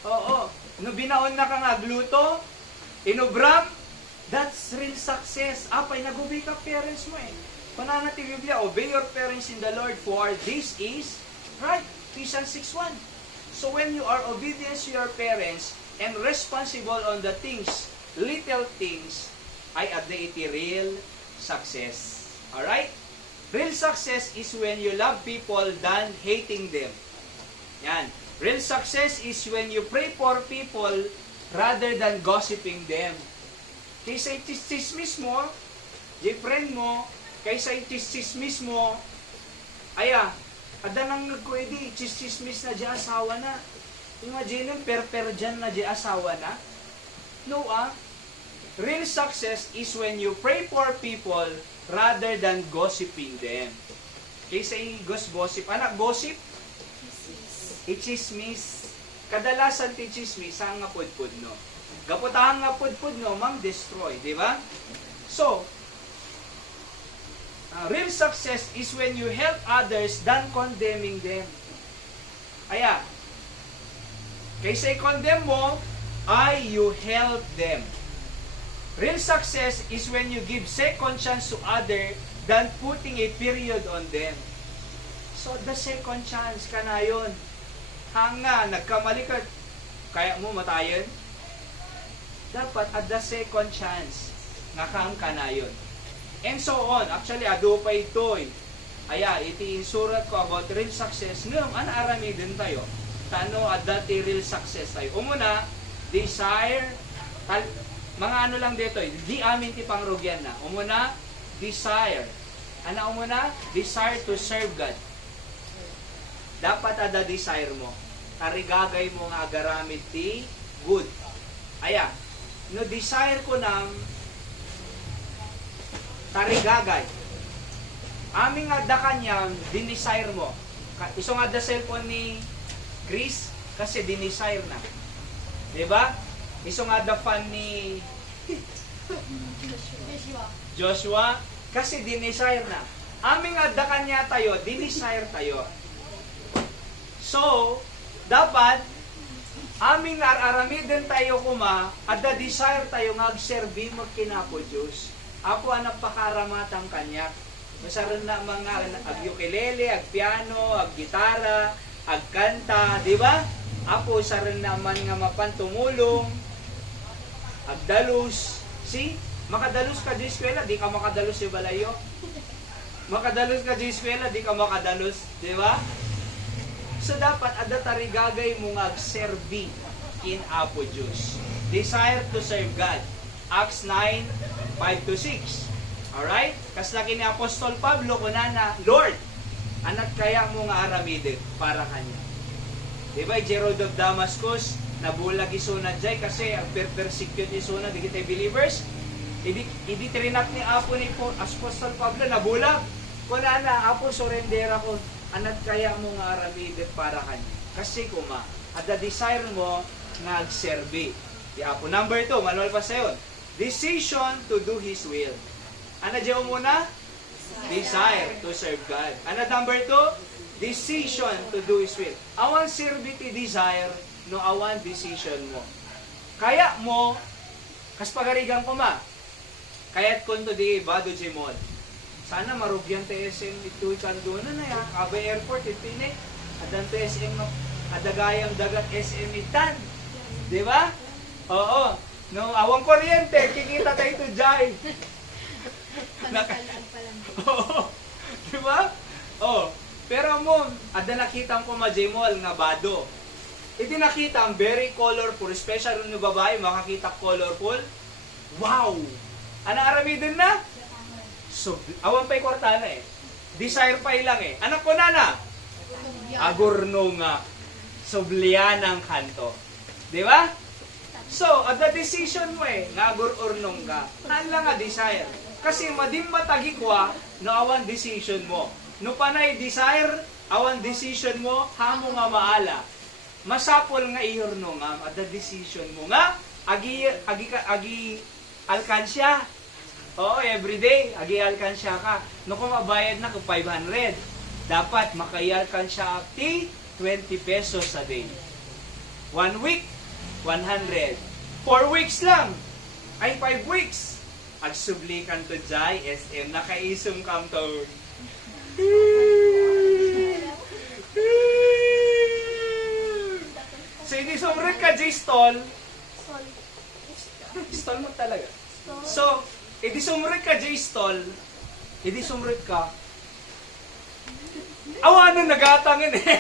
Oo. No binaon na ka nga gluto, inobram, that's real success. Apay, nagubi ka parents mo eh. Panana ti Biblia, obey your parents in the Lord, for this is right. Ephesians 6:1. So when you are obedient to your parents and responsible on the things, little things, ay adda iti real success. Alright? Real success is when you love people than hating them. Yan. Real success is when you pray for people rather than gossiping them. Kaysa itismis mo, di friend mo, kaysa itismis mo, aya, ada nang nagkwede, itismis na di asawa na. Imagine yung per dyan na di asawa na. No, real success is when you pray for people rather than gossiping them. Kaysa i-gossip. Anak, gossip? Ichismis. Kadalasan ti chismis, ang nga pudpud no. Gaputahan nga pudpud no, mang destroy, di ba? So, real success is when you help others than condemning them. Aya, kaysa i-condemn mo, you help them. Real success is when you give second chance to others than putting a period on them. So, the second chance ka na yun. Hanga, nagkamali ka, kaya mo matayin? Dapat at the second chance, nakang ka na yun. And so on. Actually, ado pa ito eh. Aya, iti insurat ko about real success. Ngayon, arami din tayo. Tano, at dati real success tayo. Umuna, desire, mga ano lang dito eh. Di amin ti pangrugyan na. Umuna, desire. Ano umuna? Desire to serve God. Dapat ada desire mo. Tarigagay mo nga agaramid ti good. Aya, no desire ko ng tarigagay. Aming nga da kanyang dinesire mo. Iso nga da cellphone ni Chris kasi dinesire na. Diba? Iso nga da fan ni Joshua kasi dinesire na. Aming nga da kanya tayo, dinesire tayo. So, dapat aming aramiden tayo kuma at the desire tayo nga agserbi magkinapo Diyos. Apo ang napakaramatang kanyak. Masaran na mga ag-ukulele, ag-piano, ag-gitara, ag-kanta, di ba? Apo saran naman nga mapantumulong, ag-dalus. See? Makadalos ka di eskwela, di ka makadalos sa balayo. Makadalos ka di eskwela, di ka makadalos, di ba? So dapat ada tarigagay mo nga ag-servi in Apo Diyos. Desire to serve God. Acts 9, 5-6. Alright? Kaslaki ni Apostol Pablo, kunana, Lord, anak kaya mo nga aramidin para kanya. Diba, Gerald of Damascus, nabulag isunad jay kasi ang persecute isunad, di kita believers. Idi trinat ni Apo ni Apostol Pablo, nabulag. Kuna na, Apo, surrender ako. Anat kaya mo nga aramidin para kanya. Kasi kuma, at the desire mo nga agserbi. Di Apo. Number 2, manual pa sayon. Decision to do His will. Ano dyan muna? Desire to serve God. Ano number 2? Decision to do His will. Awan serbi ti desire, no awan decision mo. Kaya mo, kas pagarigang ko ma, kaya't kunto di bado jimod. Sana marugyan ti SM ito ikanduna na ya, Kabay Airport, ipinay, adan ti SM, adagayang dagat SM itan. Di ba? Oo. No, awang kuryente, kikita tayo ito jay. Pagkalaan pa lang. Oo. Di ba? Oo. Pero mo, ada nakita ko ma-Jmol nga bado. Iti nakita ang very colorful, especially ng babae, makakita colorful. Wow! Ano aramidin na? So, awan pa'y kwartana eh. Desire pa'y lang eh. Anak ko na? Agurno nga. Sublian ang kanto. Di ba? So, at the decision mo eh, nga agururnong ka. Ano lang nga desire? Kasi madim matagikwa, no awan decision mo. No panay desire, awan decision mo, hamo nga maala. Masapol nga ihurno nga, at the decision mo nga, agi alkansya. Oo, everyday, agi alkansya ka. No kung mabayad na kung 500, dapat makayalkansya up ti 20 pesos a day. 1 week, 100. 4 weeks lang, ay 5 weeks. Agsublikan to jay, SM, nakaisum kam to. So, hindi sumrit ka, J-Stall. Stall mo talaga. So, hindi sumrit ka, J-Stall. Hindi sumrit ka. Awanan, nagatangin eh.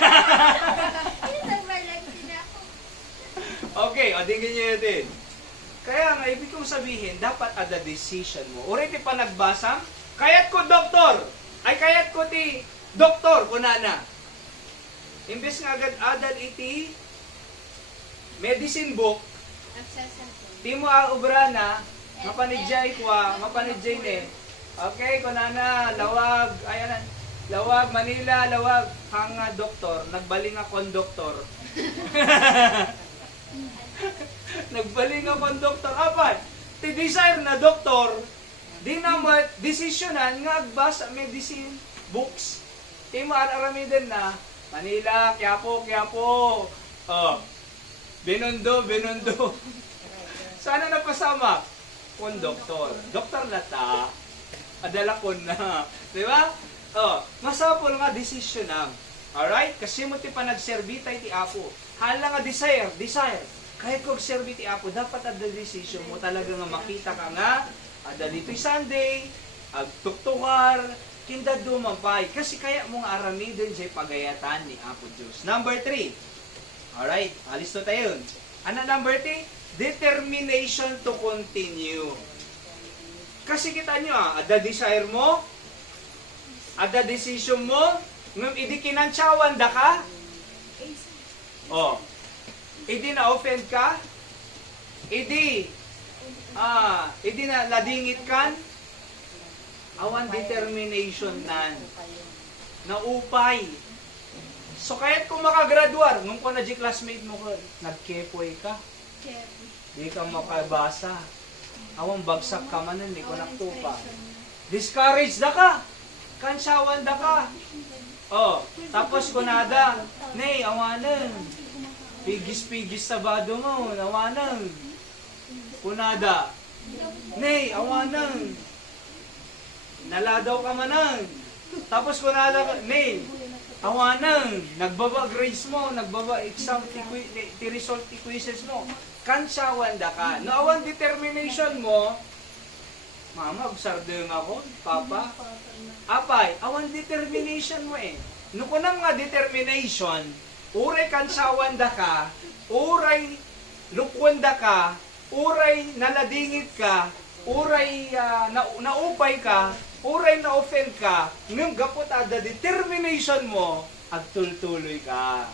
Okay, o tingin nyo yun din. Kaya nga, ibig kong sabihin, dapat ada decision mo. Uri ti pa nagbasam, kayat ko doktor, ay kayat ko ti doktor, kunana. Imbes nga agad adal iti medicine book, di mo ubrana, mapanidjay kwa, mapanidjay ne. Okay, kunana, lawag, ayan, lawag, Manila, lawag, hang doktor, nagbaling akong doktor. Nagbaling akong doktor. Apat, ti desire na doktor, di na desisyonan nga agbasa medicine books. Di mo araramidin na, Manila, Quiapo. Oh, Binondo. Sana napasama kung doktor. Doktor na ta, adala ko na. Di ba? Oh, masapol nga desisyonan. Alright? Kasi mo ti pa nagserbita iti Apo. Hala nga desire. Kahit kung serbi ti Apo, dapat at the decision mo talaga nga makita ka nga, ada dito'y Sunday, agtuktukar, kinda dumampay. Kasi kaya mong aramidin siya'y pagayatan ni Apo Diyos. Number 3. Alright, alis na tayo. Ano number 3? Determination to continue. Kasi kita nyo, ada desire mo, ada decision mo, ngam idi kinantsawan da ka, oh, idi na-offend ka, idi na ladingit kan, awan determination nan, naupay. So kahit kung makagraduar, nung ko na di classmate mo ko, nagkepoy ka, di ka makabasa, awan bagsak ka man nun, di ko naktupa. Discouraged na ka, kansyawan da ka. Oh, tapos kunada, nay, awanan. Pigis-pigis sa bado mo, awanan. Kunada, nay, awanan. Naladaw ka manan. Tapos kunada, nay, awanan. Nagbaba grades mo, nagbaba exam, ti result, ti quizzes mo. Kansyawan da ka. No, awan determination mo, Mama, obsardeng ako, Papa. Apay, awan determination mo eh. No kunang nga determination, uray kansawan da ka, uray lukwan da ka, uray naladingit ka, uray naupay ka, uray na-offend ka, ngam gapot ada determination mo, agtultuloy ka.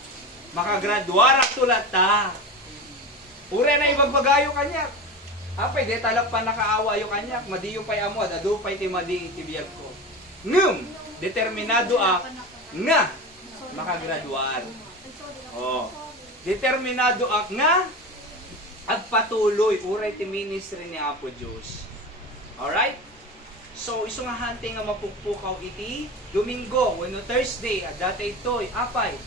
Makagraduar ak tulat ta. Uray na ibagbagayo kanya. Apay, di talak pa nakaawa yung kanyak, madiyo pa'y amod, adu pa'y timadi tibiyag ko. Ngum, determinado nga makagraduar. Oh, determinado nga agpatuloy, uray ti ministry ni Apo Diyos. Alright? So, iso nga hunting nga mapukpukaw iti Domingo, wano Thursday, at dati ito'y apay,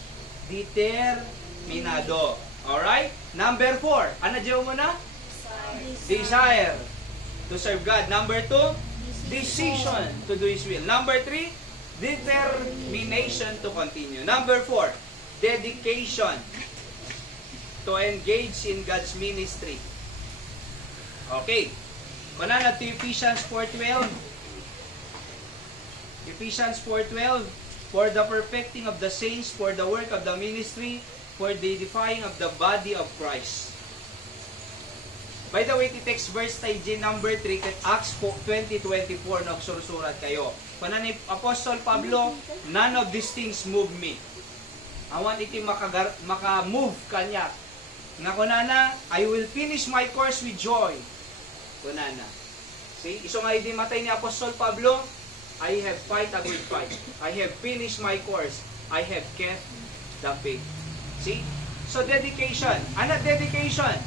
determinado. Alright? Number 4, ano dyan mo na? Desire to serve God. Number 2, decision to do His will. Number 3, determination to continue. Number 4, dedication to engage in God's ministry. Okay. Kuna na to Ephesians 4:12. Ephesians 4:12, for the perfecting of the saints, for the work of the ministry, for the edifying of the body of Christ. By the way, ti-text verse tayo din number 3 kat Acts 20:24 nagsursurat kayo. Kuna ni Apostle Pablo, none of these things move me. Awan iti maka-move kanya. Nga kunana, I will finish my course with joy. Kunana. See, iso nga hindi matay ni Apostol Pablo, I have fight a good fight. I have finished my course. I have kept the faith. See? So dedication. Ano dedication?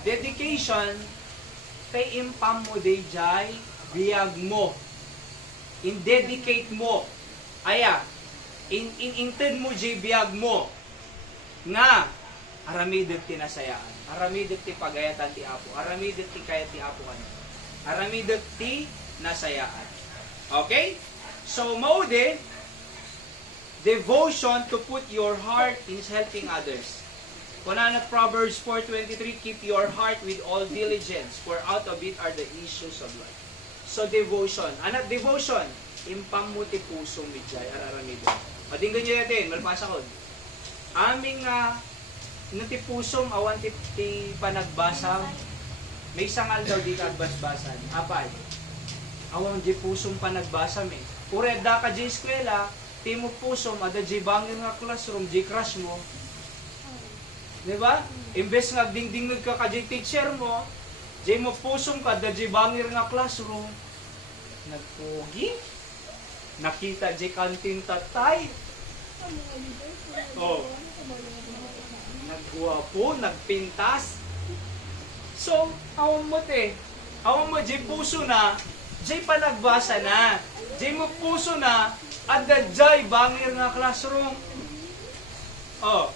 Dedication, kay impam mo day jay, biyag mo. In-dedicate mo. Aya, in-intend mo jay biyag mo. Nga, aramidot ti nasayaan. Aramidot ti pagayatan ti Apo. Aramidot ti kaya ti Apo kanyo. Aramidot ti nasayaan. Okay? So, maude, devotion to put your heart in helping others. Kuna na Proverbs 4:23, keep your heart with all diligence, for out of it are the issues of life. So, devotion. Anak devotion, impam mo ti puso midjay, araramidot. Madinggan nyo natin, malpasa ko. Aming natipusom awan ti panagbasa, may sangal daw di kagbasbasan. Apay, awan di pusom panagbasa me. Ure da ka di eskwela, ti mo pusom, ada di bangin nga classroom, di crush mo. Diba? Imbes nga dingdingig ka ka di teacher mo, di mo pusom ka, da di bangin nga classroom. Nagpugi, nakita di kantin tatay. Oh. Nagguwapo, nagpintas. So, awang mo te. Awang mo, di puso na, di panagbasa na. Di mo puso na, at jay bangir nga classroom. Oh.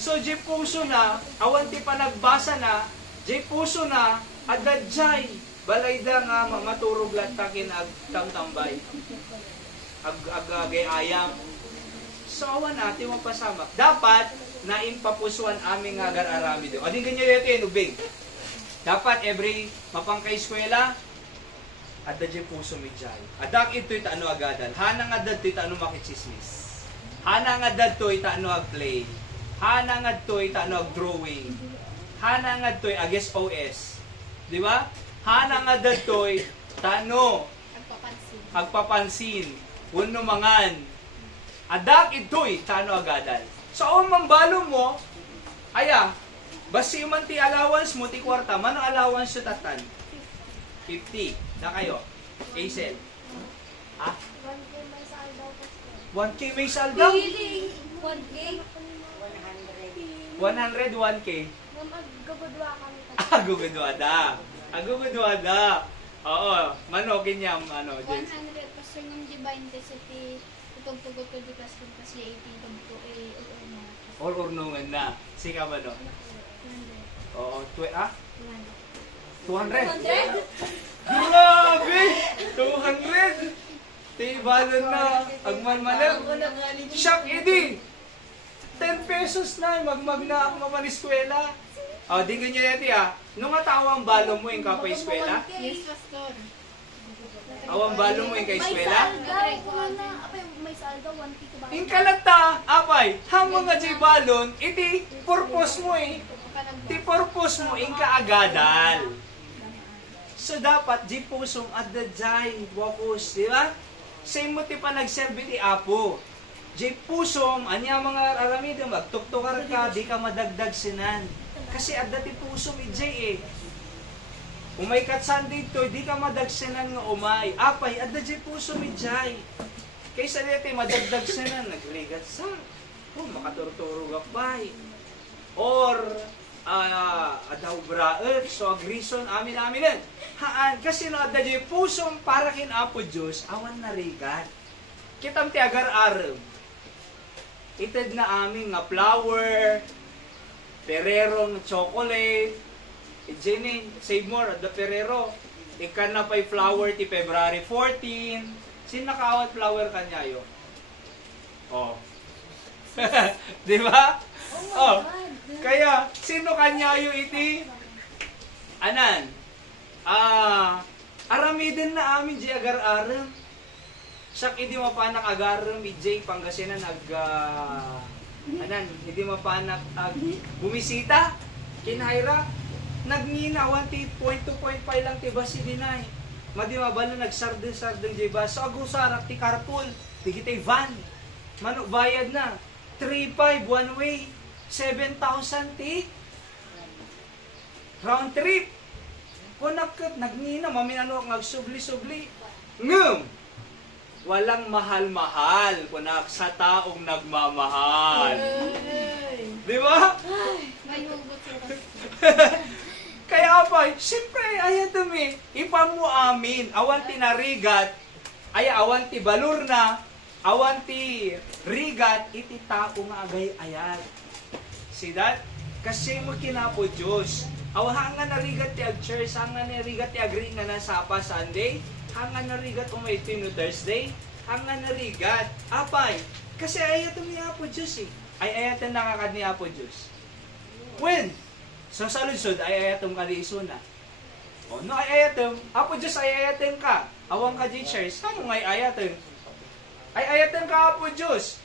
So, di puso na, awan ti panagbasa na, di puso na, at jay balayda nga maturog lantakin ag tamtambay. Ag ayam. So, awan natin ang pasamak. Dapat, na impapusuan aming agar-arami doon. O, din ganyan ito yung ubing. Dapat, every mapangkay eskwela, at da puso midjay. Adak ito'y taano agadan. Hanang adad to'y taano makichismis. Hanang adad to'y taano ag-play. Hanang adad to'y taano ag-drawing. Hanang adad to'y ag-SOS. Di ba? Hanang adad to'y taano agpapansin. Uno mangan. Adak ito'y taano agadan. So, ang mambalo mo, aya, basi man ti allowance mo, ti kwarta, mano allowance yung tatan? 50. Na kayo? Hazel? Ha? 1K may saldaw? 1K? 100, 1K. Gabudwa kami. Agugudwada. Agugudwada. Oo. Mano, kinyam, ano, Jens. 100 pastor ng divine desity. Itong tugot ko di classroom kasi 80 ko All or nungan na. Sika ba no? Oo. 200? 200? Grabe! 200! Tibalon na. Agman-malang. Shock, edi! 10 pesos na. Magmag na ako mapaniskwela. O, di ganyan yati ah. Nung atawang balo mo yung kapay-eskwela? Yes, pastor. Awang balo mo yung ka-eskwela? May saldo, 1K ko ba? Yung kalata, apay, hamang nga di balon, iti purpose mo eh. Ti purpose mo, yung kaagadal. So, dapat, di pusong adadjay, wakus, di ba? Same mo ti pa nagserbi ti Apo. Di pusong, anya mga aramid, magtuktukar ka, di ka madagdag sinan. Kasi at dati puso mi jay eh. Umay katsan dito, di ka madagsanan nga umay. Apay, at dati puso mi jay. Kaysa dito, madagdagsanan, nagligat sa. Oh, makaturturo gapay. Or, adaw braet, so agrison, amin. Haan, kasi no, at dati pusong para kin Apo Diyos, awan na rigat. Kitam ti agar-arem. Ited na amin nga flour, Ferrero ng chocolate, Jenny, save more at the Ferrero. Ikan na pa'y flour ti February 14. Sin nakawat flour kanyayo? Oh. Di ba? Oh. Kaya, sino kanyayo iti? Anan? Aramidin na amin di agar-arem. Sak hindi mapanak agarem ijay Pangasinan hindi mapanak bumisita kinahira nagngina 1.2.5 lang ti basi dinay madi mabalo nagsardeng jay baso agusarak ti carpool ti kitay van manok bayad na 3.5 one way 7,000 ti round trip kunakat nagngina maminano nagsubli-subli ngem walang mahal-mahal kunak sa taong nagmamahal. Di ba? May hugot sila. Kaya pa, siyempre, ayan dumi, ipamu amin, awan ti narigat, ay awan ti balur na, awan ti rigat, iti tao nga agay ayat. See that? Kasi mo kinapo Diyos. Awan nga narigat ti ag-church, hanga narigat ti agri nga nasapa Sunday, hanga narigat umay no Thursday, hanga narigat, apay, kasi ayatan ni Apo Diyos eh. Ay ayatan nakakad ni Apo Diyos. When? So sa lunsod, ay ayatan ka di isuna. O no ay ayatan, Apo Diyos ay ayatan ka. Awang ka di church, saan nga ay ayatan? Ay ayatan ka Apo Diyos.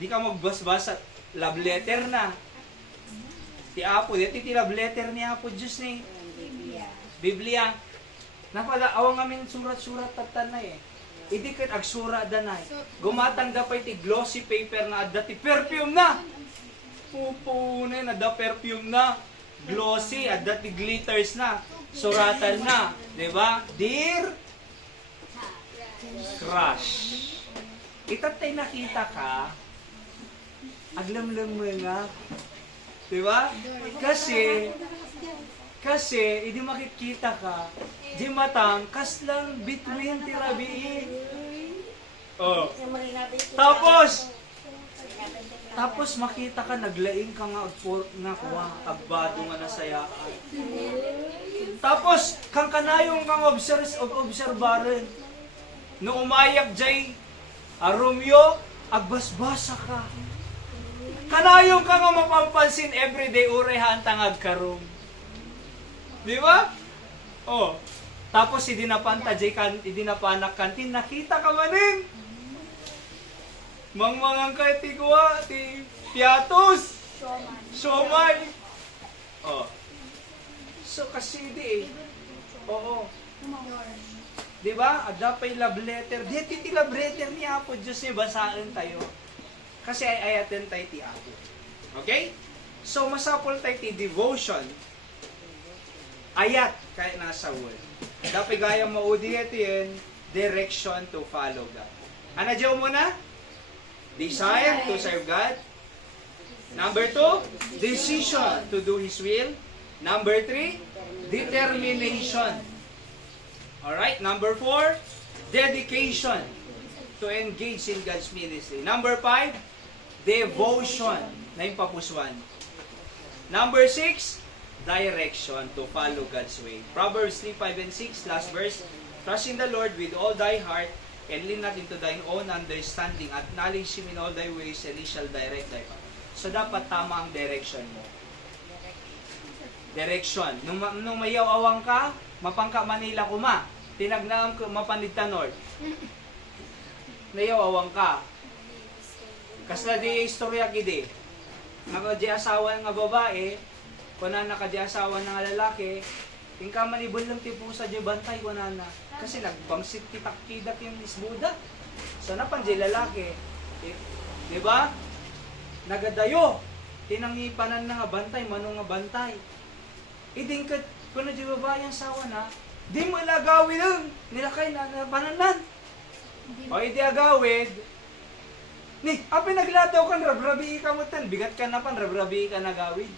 Di ka magbasbas at love letter na. Ti Apo, di ti love letter ni Apo Diyos ni. Biblia. Napala, awang amin surat-surat tatanay eh. Idikit agsura danay. Gumatang dapay ti glossy paper na adda ti perfume na. Pupunin adda perfume na. Glossy adda ti glitters na. Suratan na, 'di ba? Dear crush. Itatay nakita ka. Aglamlam mo nga. 'Di ba? Kasi, hindi makikita ka, di matang, kaslang between tirabi. Oh. Tapos makita ka, naglaing ka nga, nga kuha, agbado nga nasayaan. Tapos, kang kanayong kang obserbaran. No umayak jay, Romeo, agbasbasa ka. Kanayong ka nga mapampansin everyday, urehan tangag karong. Di ba? Oh. Tapos hindi na pananak kantin, nakita ka manin. Mangmangang kay ti kuha, ti piatos. Siomay. Oh. So kasi di eh. Oo. Di ba? Ada pa'y love letter. Di ti love letter ni Apo Diyos ni basaan tayo. Kasi ay ayaten tayo ti Apo. Okay? So masapol tayo ti devotion. Ayat kahit nasa word. Dapat gaya maudi ito yun, direction to follow God. Ano dyan muna? Desire to serve God. Number 2, decision to do His will. Number 3, determination. Alright, number 4, dedication to engage in God's ministry. Number 5, devotion na yung papusuan. Number 6, direction to follow God's way. Proverbs 3:5 and 6, last verse. Trust in the Lord with all thy heart, and lean not into thine own understanding. Acknowledge Him in all thy ways, and He shall direct thy path. So dapat tama ang direction mo. Direction. Nung mayaw-awang ka, mapangka Manila kuma. Tinagnaam ko mapanigta North. Nayaw-awang ka. Kasla di istorya gidi. Nagadi asawa nga babae, kuna nakadi asawa ng lalaki, tingka manibol lang tipo sa di bantay kuna na. Kasi nagbangsit kitak-kidak yung isbuda. So napan di lalaki. Di ba? Nagadayo. tinangipanan na nga bantay, mano nga bantay. Iding ka, kung na di babayang sawa na, di mo ilagawin lang, nilakay na bananan. O hindi agawid, ni, apay naglataw kan, rabrabi ka mo tan, bigat ka na pan, rabrabi ka nagawid.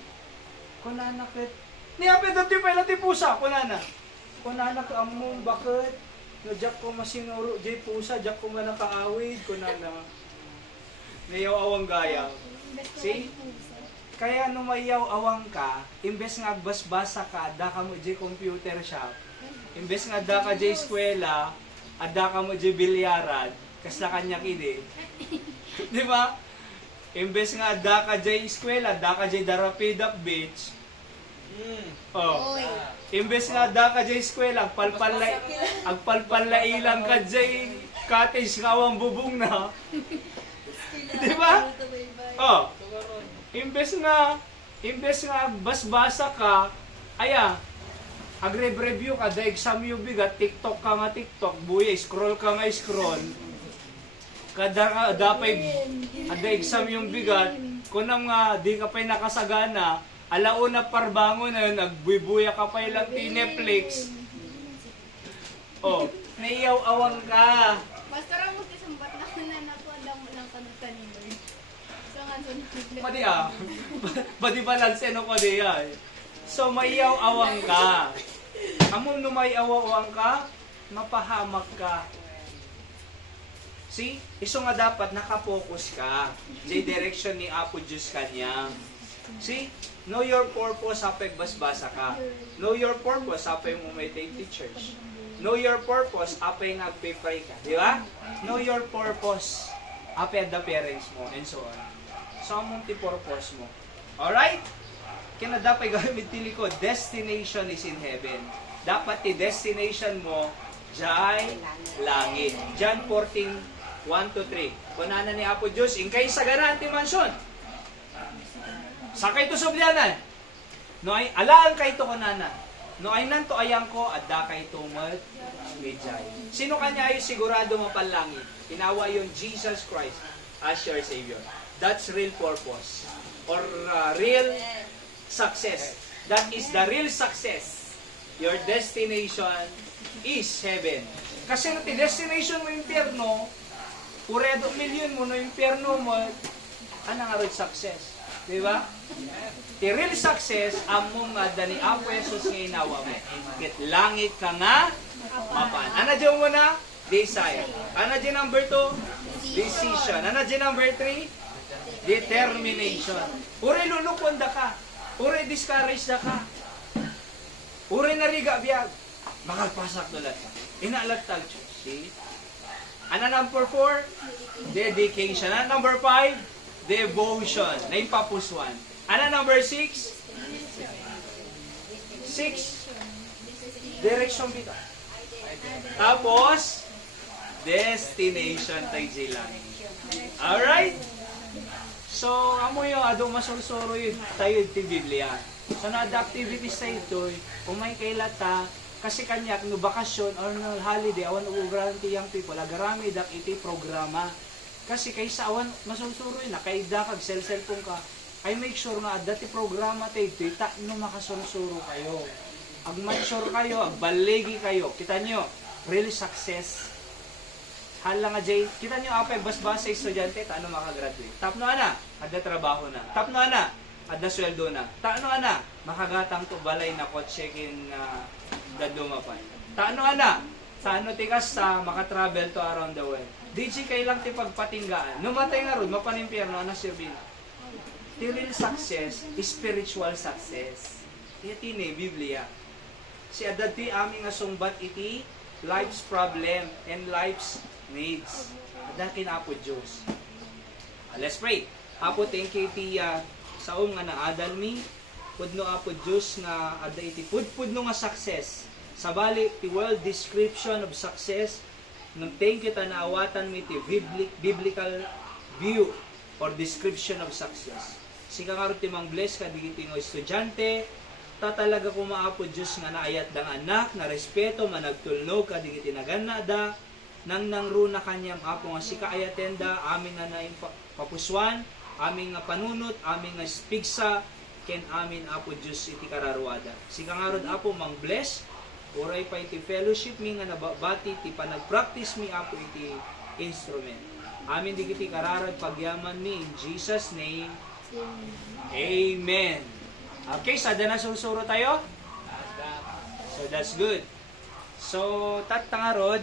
Kunanakit, ni apay dati pa ilati pusa, kunanak among bakit, no jak ko masinuro, jay pusa, jak ko man nakaawid, kunana. Nayaw awang gaya. See? Kaya no mayaw awang ka, imbes nga agbasbasa ka, da ka mo jay computer shop, imbes nga da ka jay eskwela, ada ka mo jay bilyaran, kas na kanya kidi. Di ba? Imbes nga da ka jay eskwela, da ka jay Darapida Beach. Oh. Imbes nga da ka jay eskwela, agpalpala ilang ka jay cottage nga awang bubong na. Di ba? Oh. Imbes nga basbasa ka, agre-review ka, da exam yung bigat, TikTok ka nga TikTok, buya, scroll ka nga scroll. Kada dapay, ada exam yung bigat, kunang nga, di ka pa'y nakasagana, alauna parbango na yun, nagbubuya ka pa ilang Netflix. Oh, naiyaw awang ka. Basta ra mo tisambat na kunan ako adam mo lang kanang Lord. So nga sunod. Padi Badi balance no padi So maiyaw awang ka. Among numayaw awang ka, mapahamak ka. See? Iso nga dapat nakapokus ka. Sa direction ni Apo Diyos kanya. See? Know your purpose apay basbasa ka. Know your purpose apay mo may take teachers. Know your purpose apay nagpe-pray ka. Di ba? Know your purpose apay the parents mo and so on. So among ti purpose mo. Alright? Kaya dapat gamit tili ko, destination is in heaven. Dapat ti destination mo jay langit. John 14:1-3. Kunana ni Apo Diyos, ingkay sa ganaan ti mansyon. Sakay to sublyanan. No ay alaan kay to kunana. No ay nanto ayang ko adda kay tumat medjay. Sino kanya ay sigurado mapalangit? Inawa yung Jesus Christ as your Savior. That's real purpose or real success. That is the real success. Your destination is heaven. Kasi no ti destination mo impyerno, uredo milyon mo no impyerno mo, anang nga success. Di ba? The real success among dani Apo Jesus nga inawa mo. Kit langit ka nga mapan. Ano dyan mo na? Desire. Ano dyan number 2? Decision. Ano dyan number 3? Determination. Uri lulukon da ka. Uri discourage da ka. Uri nariga biyag. Makagpasak dolat ka. Inaalat tal. See? Ano number 4? Dedication. Ano number 5? Devotion. Na yung papuswan. Ano number 6? 6? Direction bita. Tapos, destination tayo silang. Alright? So, amo yung adong masursuro yun tayo ti Biblia. So, na-ada activities tayo ito, kung may kailata, kasi kanyak, no bakasyon or no holiday, awan uubran ti young people, agarami dak iti programa. Kasi kaysa awan masursuroy na, kaida kag cellphone ka, ay make sure nga dati programa tayo ito, no makasursuro kayo. Ag mature kayo, ag baligi kayo. Kita nyo, real success. Hala nga jay, kita nyo apay basbasa estudyante, taano makagraduate. Tapno ana, ada trabaho na. Tapno ana, ada sweldo na. Taano ana, makagatang to balay na kotse kin dadumapan. Taano ana, taano tikas sa makatravel to around the world. DJ kailang ti pagpatinggaan. Numatay nga ron, mapanimpyerno, ana sirbina. The real success is spiritual success. Iti ni Biblia. Si adati aming nga sumbat iti life's problem and life's needs. Adakin Apo Diyos. Let's pray. Apo, thank you iti saom nga naadal mi. Pudno Apo Diyos nga ada iti pudno nga success. Sabali ti world description of success. Nung thank you ta naawatan mi ti biblical view or description of success. Sika nga rin timang bless ka digiti nga estudyante, tatalaga ko maapo Diyos nga naayat dang anak, na respeto, managtulnog ka digiti naganada, nang nangruna kanyang apo nga sika ayatenda, amin na naing papuswan, aming nga panunot, aming nga spigsa, ken amin apo Diyos iti kararwada. Sika nga rod apo mang bless, oray pa iti fellowship mi nga nababati, iti panag-practice mi apo iti instrument. Amin di kiti kararag pagyaman mi in Jesus name. Amen. Okay, sada na susuro tayo? So that's good. So, tatangarod,